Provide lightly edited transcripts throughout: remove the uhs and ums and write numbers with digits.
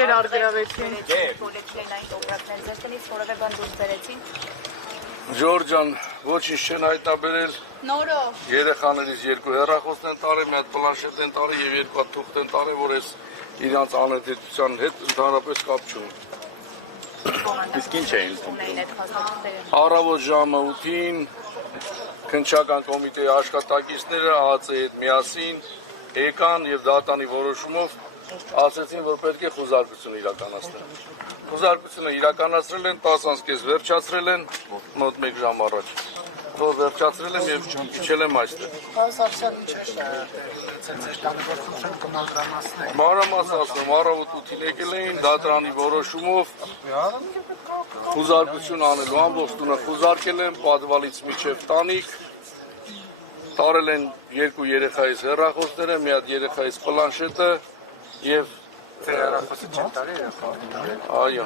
Իրեր արգրավեցին։ Ժորժան, ոչինչ չեն հայտնաբերել։ Նորով։ Երեխաներից երկու հեռախոսն են տարել, մի հատ պլանշետ են տարել եւ երկու հատ թուղթ են տարել, որ այս իրանց անհետության հետ ընդհանրապես կապ չունի։ Իսկ ինչ էին ստում։ Առավոտ ժամը 8-ին քննչական կոմիտեի աշխատակիցները ԱԱՑ-ի հետ միասին եկան եւ դատանի որոշումով ասացին, որ պետք է խոզարկություն իրականացնել։ Խոզարկությունը իրականացրել են 10:30 վերջացրել են մոտ 1 ժամ առաջ։ Որ վերջացրել եմ եւ իջել եմ այստեղ։ Մանրամասն ասում, առավոտ 8-ին եկել էին դատարանի որոշումով խոզարկություն անելու ամբողջ տունը խոզարկել են, պատվալից միջև տանիք, տարել են երկու երեխայից հեռախոսները, մի հատ երեխայից պլանշետը եւ այո։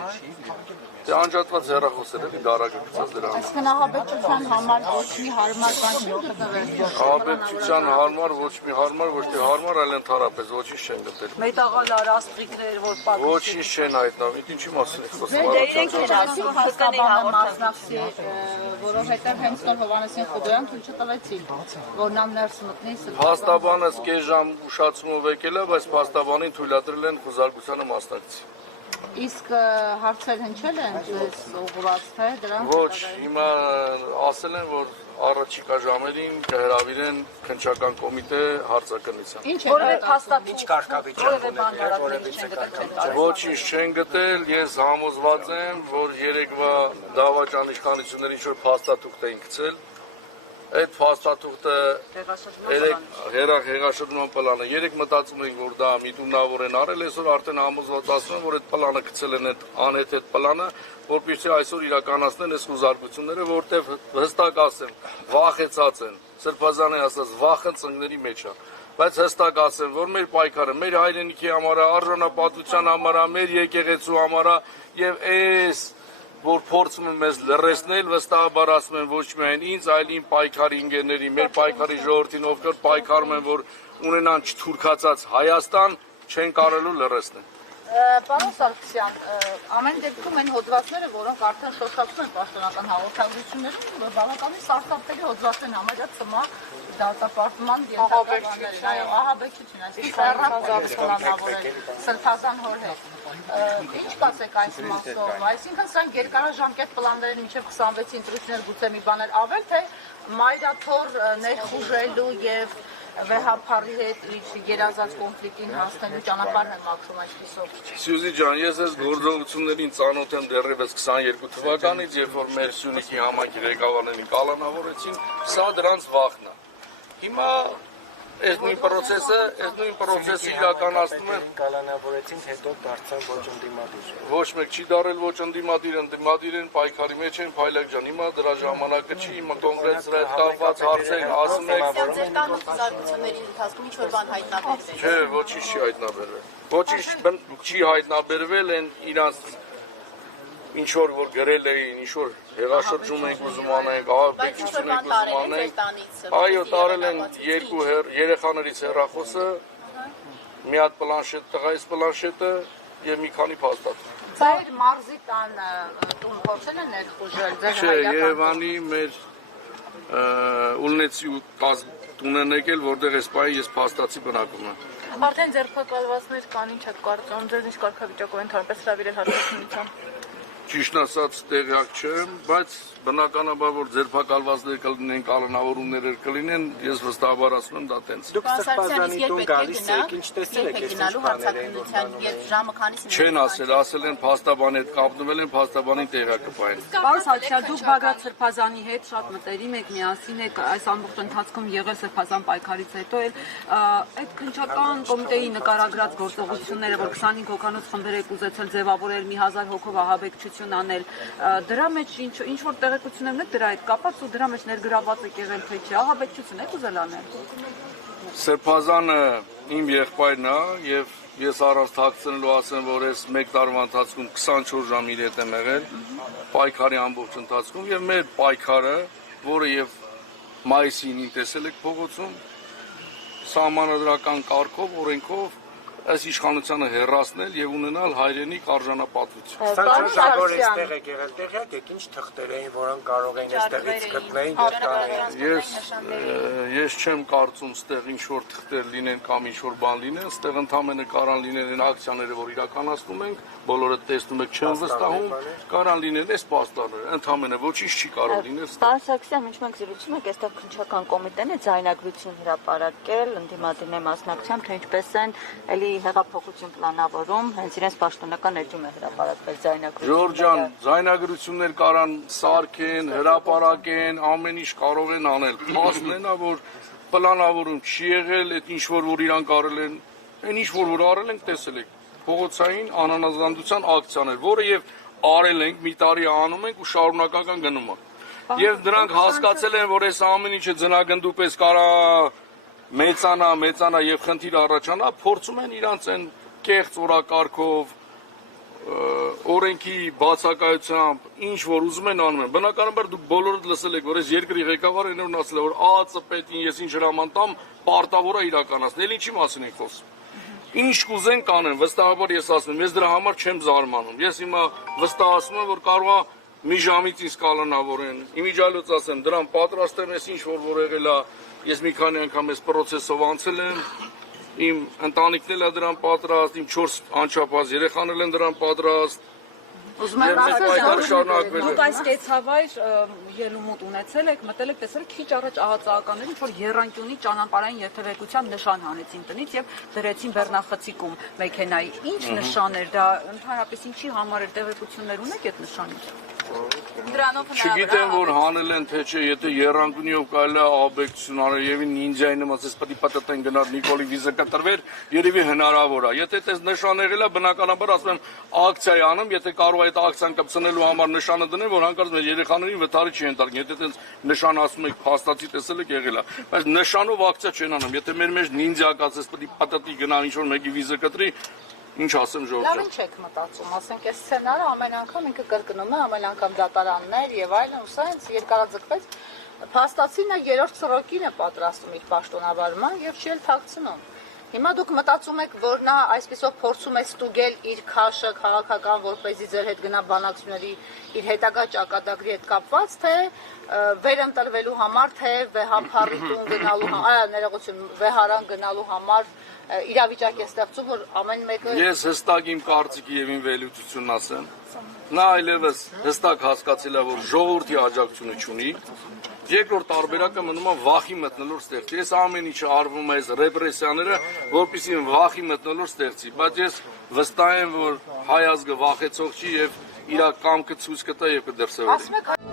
Դե անջատված հեռախոսներ էլի դարակը գցած դրա համար։ Այսինքն ահաբեկչության համար ոչ մի հարմար բան չի։ Ահաբեկչության հարմար, ոչ մի հարմար, ոչ թե հարմար, այլ ընդհանրապես ոչինչ չեն գտել։ Մետաղալ արաստրիկներ, որ պատմում։ Ոչինչ չեն հայտնաբերել, ինչի մասին եք խոսում։ Իրենք էլ ասում փաստաբանը մասնակցի, որովհետև հենց նոր Հովհաննեսյան Խուդոյան թույլ չտվեցին, որ նա ներս մտնի սրբազան։ Փաստաբանը կես ժամ ուշացումով եկել է, բայց փաստաբանին թույլատրել են խոզարկությանը մասնակցի։ Իսկ հարցեր հնչել են ձեզ ուղղված թե դրանք։ Ոչ, հիմա ասել են, որ առաջիկա ժամերին կհրավիրեն քննչական կոմիտե հարցակնության։ Ինչ է Որևէ փաստաթուղթ, Ինչ կարգավիճակ ունեն, որևէ Ոչինչ չեն գտել, ես համոզված եմ, որ երեկվա դավաճան իշխանությունները ինչ-որ փաստաթուղթ էին գցել։ Այդ փաստաթուղթը հեղաշրջման պլանը։ Երեք մտածում ենք, որ դա միտումնավոր են արել, այսօր արդեն համոզված ասում են, որ այդ պլանը գցել են այդ անհետ պլանը, որպեսզի այսօր իրականացնեն այս խոզարկությունները, որտեղ հստակ ասեմ, վախեցած են, սրբազան է ասած, վախը ծնկների մեջ է։ Բայց հստակ ասեմ, որ մեր պայքարը, մեր հայրենիքի համար, արժանապատվության համար, մեր եկեղեցու համար եւ այս որ փորձում են մեզ լրացնել, վստահաբար ասում են ոչ միայն ինձ, այլ իմ պայքարի ընկերների, մեր պայքարի ժողովրդին, ովքեր պայքարում են, որ ունենան չթուրքացած Հայաստան, չեն կարելու լրացնել։ Պարոն Սարգսյան, ամեն դեպքում են հոդվածները, որոնք արդեն շոշափում են պաշտոնական հաղորդագրություններում, որ բավականին սարսափելի հոդված են համարյա ցմա դատապարտման ենթականեր, այո, ահաբեկչություն, այսինքն սրբազան հոր հետ։ Ինչ կասեք այս մասով, այսինքն սրանք երկարաժամկետ պլաններ են մինչև 26 ընտրություններ գուցե մի բաներ ավել, թե մայրաթոր ներխուժելու եւ վեհապարի հետ իր գերազանց կոնֆլիկտին հասնելու ճանապարհն եմ մաքրում այսպիսով։ Սյուզի ջան, ես այս գործողություններին ծանոթ եմ դեռևս 22 թվականից, երբ որ մեր Սյունիքի համայնքի ղեկավարներին կալանավորեցին, սա դրանց վախն է։ Հիմա այս նույն process-ը իրականացնում են կալանավորեցին, հետո դարձան ոչ ընդդիմադիր։ Ոչ մեկ չի դարել ոչ ընդդիմադիր, ընդդիմադիր են, պայքարի մեջ են, Փայլակ ջան, հիմա դրա ժամանակը չի, հիմա կոնկրետ սրա հետ կապված հարցեր ասում եք։ Ձեր տան խոզարկությունների ընթացքում ինչ որ բան հայտնաբերվել։ Չէ, ոչինչ չի հայտնաբերվել։ Ոչինչ չի հայտնաբերվել են իրանց ինչ որ գրել էին, ինչ որ հեղաշրջում ենք ուզում անենք, ահաբեկչություն ենք ուզում անենք։ Այո, տարել են երկու երեխաներից հեռախոսը, մի հատ պլանշետ, տղայից պլանշետը եւ մի քանի փաստաթուղթ։ Ձեր մարզի տան տուն փորձել են ներխուժել ձեր Չէ, Երևանի մեր Ուլնեցի տունն եկել, որտեղ այս պահի ես փաստացի բնակում եմ։ Արդեն ձերբակալվածներ կան, ինչ եք կարծում, ձեր ինչ կարգավիճակով ընդհանրապես հրավիրել հարցակնության։ Ճիշտ ասած տեղյակ չեմ, բայց բնականաբար որ ձերբակալվածներ կլինեն, կալանավորումներ կլինեն, ես վստահաբար ասում եմ դա տենց։ Դուք սրբազանի տուն գալիս եք, ինչ տեսել եք այս հարցակնության եւ ժամը քանիսին։ Չեն ասել են փաստաբանի հետ կապնվել են, փաստաբանին տեղյակ կպահեն։ Պարոն Սարգսյան, դուք Բագրատ Սրբազանի հետ շատ մտերիմ եք, միասին եք այս ամբողջ ընթացքում եղել Սրբազան պայքարից հետո էլ այդ քննչական կոմիտեի նկարագրած գործողությունները, որ 25 հոգանոց խմբեր եք ուզեցել ձևավորել, մի 1000 հոգով ահաբեկչություն անել, դրա մեջ ինչ որ տեղեկություններ ունեք դրա հետ կապված ու դրա մեջ ներգրաված եք եղել թե չէ, ահաբեկչություն եք ուզել անել։ Սրբազանը իմ եղբայրն է եւ ես առանց թաքցնելու ասեմ, որ այս 1 տարվա ընթացքում 24 ժամ իր հետ եմ եղել պայքարի ամբողջ ընթացքում եւ մեր պայքարը, որը եւ մայիսին տեսել եք փողոցում, սահմանադրական կարգով, օրենքով այս իշխանությանը հեռացնել եւ ունենալ հայրենիք արժանապատվություն։ Սա չէ որ այստեղ է եղել, տեղյակ եք ինչ թղթեր էին, որոնք կարող էին այստեղից գտնեին եւ տարեին։ Ես չեմ կարծում ստեղ ինչ որ թղթեր լինեն կամ ինչ որ բան լինեն, ստեղ ընդհանրապես կարան լինեն այն ակցիաները, որ իրականացնում ենք, բոլորը տեսնում եք չեն վստահում, կարան լինեն այս պաստառները, ընդհանրապես ոչինչ չի կարող լինել։ Պարոն Սարգսյան, ինչ մենք զրուցում ենք, այստեղ քննչական կոմիտեն է ձայնագրություն հրապարակել ընդդիմադիրների մասնակցությամբ, թե ինչպես են էլի հեղափոխություն պլանավորում, հենց իրենց պաշտոնական էջում է հրապարակվել ձայնագրություն։ Ժորժ ջան, ձայնագրություններ կարան սարքեն, հրապարակեն, ամեն ինչ կարող են անել։ Փաստն է, որ պլանավորում չի եղել, այդ ինչ որ իրանք արել են, այն ինչ որ արել ենք, տեսել եք։ Փողոցային անանազանդության ակցիաներ, որը եւ արել ենք, մի տարի անում ենք ու շարունակական գնում է։ Եվ նրանք հասկացել են, որ այս ամեն ինչը ձնագնդու պես կարա մեծանա եւ խնդիր առաջանա, փորձում են իրանց այն կեղծ օրակարգով, օրենքի բացակայությամբ, ինչ որ ուզում են անում են։ Բնականաբար դուք բոլորդ լսել եք, որ այս երկրի ղեկավարը այնօրն ասել է, որ ԱԱԾՊ-ին ես ինչ հրաման տամ, պարտավոր է իրականացնել, ինչի մասին ենք խոսում։ Ինչ կուզեն կանեն, վստահաբար ես ասում եմ, ես դրա համար չեմ զարմանում։ Ես հիմա վստահացնում եմ, որ կարող է մի ժամից ինձ կալանավորեն։ Իմիջիալոց ասեմ, դրան պատրաստ եմ, ես ինչ որ եղել է, ես մի քանի անգամ այս process-ով անցել եմ, իմ ընտանիքն էլ է դրան պատրաստ, իմ 4 անչափահաս երեխաներ են դրան պատրաստ։ Ուզում եմ ասել, դուք այս կեցավայր ելումուտ ունեցել եք, մտել եք, տեսել եք քիչ առաջ ԱԱԾ-ականներ, ինչ որ Եռանկյունի ճանապարհային երթևեկության նշան հանեցին տնից եւ դրեցին Բեռնախցիկում մեքենայի։ Ինչ նշան էր դա, ընդհանրապես ինչի համար էր, տեղեկություններ ունեք այդ նշանից։ Չգիտեմ, որ հանել են թե չէ, եթե Եռանկյունիով կարելի է աբեկցություն անել եւ նինդզայի նման էս պետք է պատտեն գնալ Նիկոլի վիզա կտրվեր, երևի հնարավոր է։ Եթե այդպես նշան եղել է, բնականաբար ասում եմ ակցիա անում, եթե կարող է այդ ակցիան կպցնելու համար նշանը դնել, որ հանկարծ մեր երեխաներին վթարի չի ենթարկեն։ Եթե այդպես նշան ասում եք, փաստացի տեսել եք եղել է, բայց նշանով ակցիա չեն անում։ Եթե մեր մեջ նինդզա կացես պետք է պատտի գնա ինչ որ մեկի վիզա կտրի, ինչ ասեմ Ժորժ։ Լավ ինչ եք մտածում, ասենք այս սցենարը ամեն անգամ ինքը կրկնում է, ամեն անգամ դատարաններ եւ այլն, ու սա հենց երկարաձգվեց։ Փաստացին նա երրորդ սրոկին է պատրաստում իր պաշտոնավարման եւ չի էլ թաքցնում։ Հիմա դուք մտածում եք, որ նա այսպեսով փորձում է ստուգել իր քաշը քաղաքական, որպեսզի ձեր հետ գնա բանակցությունների իր հետագա ճակատագրի հետ կապված, թե վերընտրվելու համար, թե վեհափառություն գնալու համար, ներողություն, վեհարան գնալու համար իրավիճակ է ստեղծում, որ ամեն մեկը։ Ես հստակ իմ կարծիքի եւ իմ վերլուծությունն ասեմ։ Նա այլևս հստակ հասկացել է, որ ժողովրդի աջակցությունը չունի։ Երկրորդ տարբերակը մնում է վախի մտնոլոր ստեղծի։ Ես ամեն ինչը արվում է այս ռեպրեսիաները, որպեսզի վախի մտնոլոր ստեղծի, բայց ես վստահ եմ, որ հայ ազգը վախեցող չի եւ իր կամքը ցույց կտա եւ կդրսևորի։